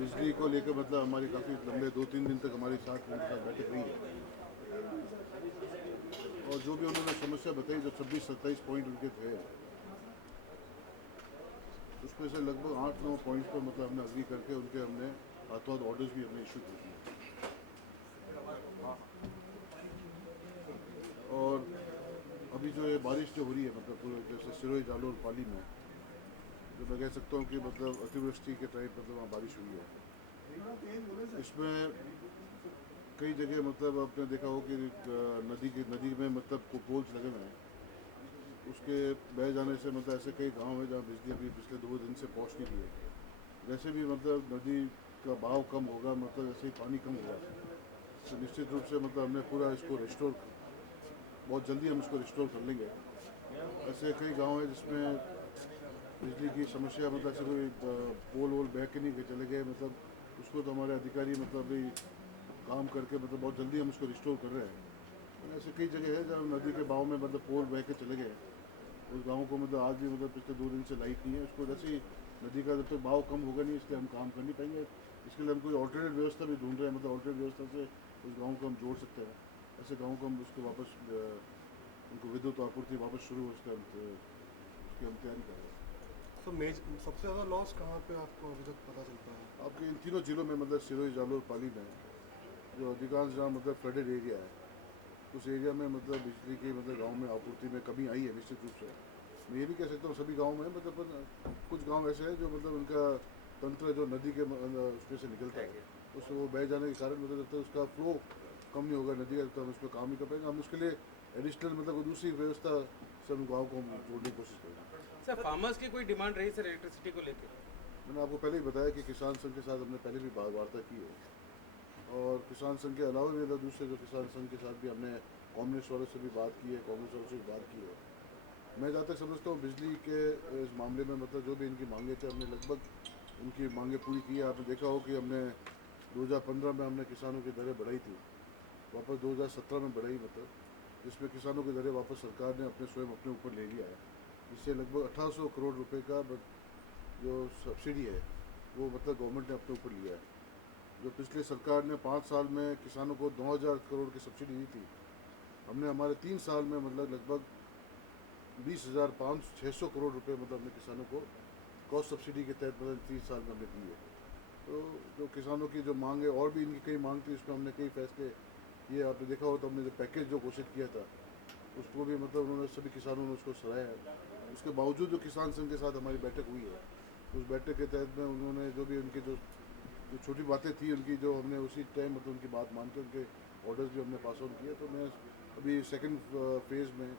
बिजली को लेकर मतलब हमारी काफ़ी लंबे 2-3 दिन तक हमारे साथ उनके साथ बैठक रही है और जो भी उन्होंने समस्या बताई, जो 26-27 पॉइंट उनके थे, उसमें से लगभग 8-9 पॉइंट्स पर मतलब हमने अग्री करके उनके हमने हाथों हाथ ऑर्डर्स भी हमने इशू किए और अभी जो ये बारिश जो हो रही है मतलब पूरे जैसे सिरोही जालोर पाली में, जो मैं कह सकता हूँ कि मतलब अतिवृष्टि के टाइप मतलब वहाँ बारिश हुई है। इसमें कई जगह मतलब आपने देखा हो कि नदी में मतलब पोल्स लगे हुए हैं, उसके बह जाने से मतलब ऐसे कई गांव हैं जहाँ बिजली अभी पिछले 2 दिन से पहुँच नहीं रही है। वैसे भी मतलब नदी का बहाव कम होगा, मतलब ऐसे ही पानी कम होगा तो निश्चित रूप से मतलब हमने पूरा इसको रिस्टोर, बहुत जल्दी हम इसको रिस्टोर कर लेंगे। ऐसे कई गांव हैं जिसमें बिजली की समस्या मतलब ऐसे कोई पोल वोल बह के नहीं चले गए, मतलब उसको तो हमारे अधिकारी मतलब अभी काम करके मतलब बहुत जल्दी हम उसको रिस्टोर कर रहे हैं। ऐसे कई जगह है जहाँ नदी के बहाव में मतलब पोल बह के चले गए, उस गांव को मतलब आज भी मतलब पिछले 2 दिन से लाइट नहीं है। उसको जैसे ही नदी का जब तक बहाव कम होगा नहीं, इसलिए हम काम कर नहीं पाएंगे। इसके लिए हम कोई ऑल्टरनेट व्यवस्था भी ढूंढ रहे हैं, मतलब ऑल्टरनेट व्यवस्था से उस गांव को हम जोड़ सकते हैं। ऐसे गांव को हम उसको वापस उनको विद्युत आपूर्ति वापस शुरू हो उसके उसकी हम तैयारी कर रहे हैं। तो सबसे ज़्यादा लॉस कहाँ पे आपको अभी तक पता चलता है? आपके इन तीनों जिलों में मतलब सिरोही जालोर पाली में जो अधिकांश जहाँ मतलब फ्लडेड एरिया है, उस एरिया में मतलब बिजली की मतलब गांव में आपूर्ति में कमी आई है निश्चित रूप से। मैं ये नहीं कह सकता हूँ सभी गांव में, मतलब कुछ गांव ऐसे हैं जो मतलब उनका तंत्र जो नदी के उसमें से निकलता है, उस वो बह जाने के कारण मतलब जब तक उसका फ्लो कम नहीं होगा नदी का, तब हम उस पर काम नहीं कर पाएंगे। हम उसके लिए एडिशनल मतलब कोई दूसरी व्यवस्था से हम गाँव को हम जोड़ने की कोशिश करेंगे। सर फार्मर्स की कोई डिमांड रही सर इलेक्ट्रिसिटी को लेकर? मैंने आपको पहले ही बताया कि किसान संघ के साथ हमने पहले भी वार्ता की है और किसान संघ के अलावा भी मतलब दूसरे जो किसान संघ के साथ भी हमने कम्युनिस्ट वालों से भी बात की है, कांग्रेस वालों से भी बात की है। मैं जहाँ तक समझता हूँ बिजली के इस मामले में मतलब जो भी इनकी मांगे थे हमने लगभग उनकी मांगे पूरी की है। आपने देखा हो कि हमने 2015 में हमने किसानों की दरें बढ़ाई थी, वापस 2017 में बढ़ाई, मतलब जिसमें किसानों की दरें वापस सरकार ने अपने स्वयं अपने ऊपर ले लिया है। इससे लगभग 1800 करोड़ रुपए का जो सब्सिडी है वो मतलब गवर्नमेंट ने अपने ऊपर लिया है। जो पिछले सरकार ने 5 साल में किसानों को 2000 करोड़ की सब्सिडी दी थी, हमने हमारे 3 साल में मतलब लगभग 20,500-600 करोड़ रुपए मतलब हमने किसानों को कॉस्ट सब्सिडी के तहत मतलब 3 साल में हमने दी है। तो जो किसानों की जो मांग है और भी इनकी कई मांग थी, इसमें हमने कई फैसले किए। आपने देखा हो तो हमने जो पैकेज जो घोषित किया था उसको भी मतलब उन्होंने सभी किसानों ने उसको सराहा है। उसके बावजूद जो किसान संघ के साथ हमारी बैठक हुई है, उस बैठक के तहत में उन्होंने जो भी उनके जो जो छोटी बातें थी उनकी, जो हमने उसी टाइम मतलब उनकी बात मान के उनके ऑर्डर्स भी हमने पास ऑन किए। तो मैं अभी सेकंड फेज़ में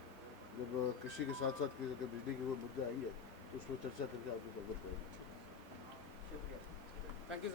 जब कृषि के साथ साथ बिजली के कोई मुद्दे आएंगे तो उस पर चर्चा करके आपको अवगत करेंगे। Thank you.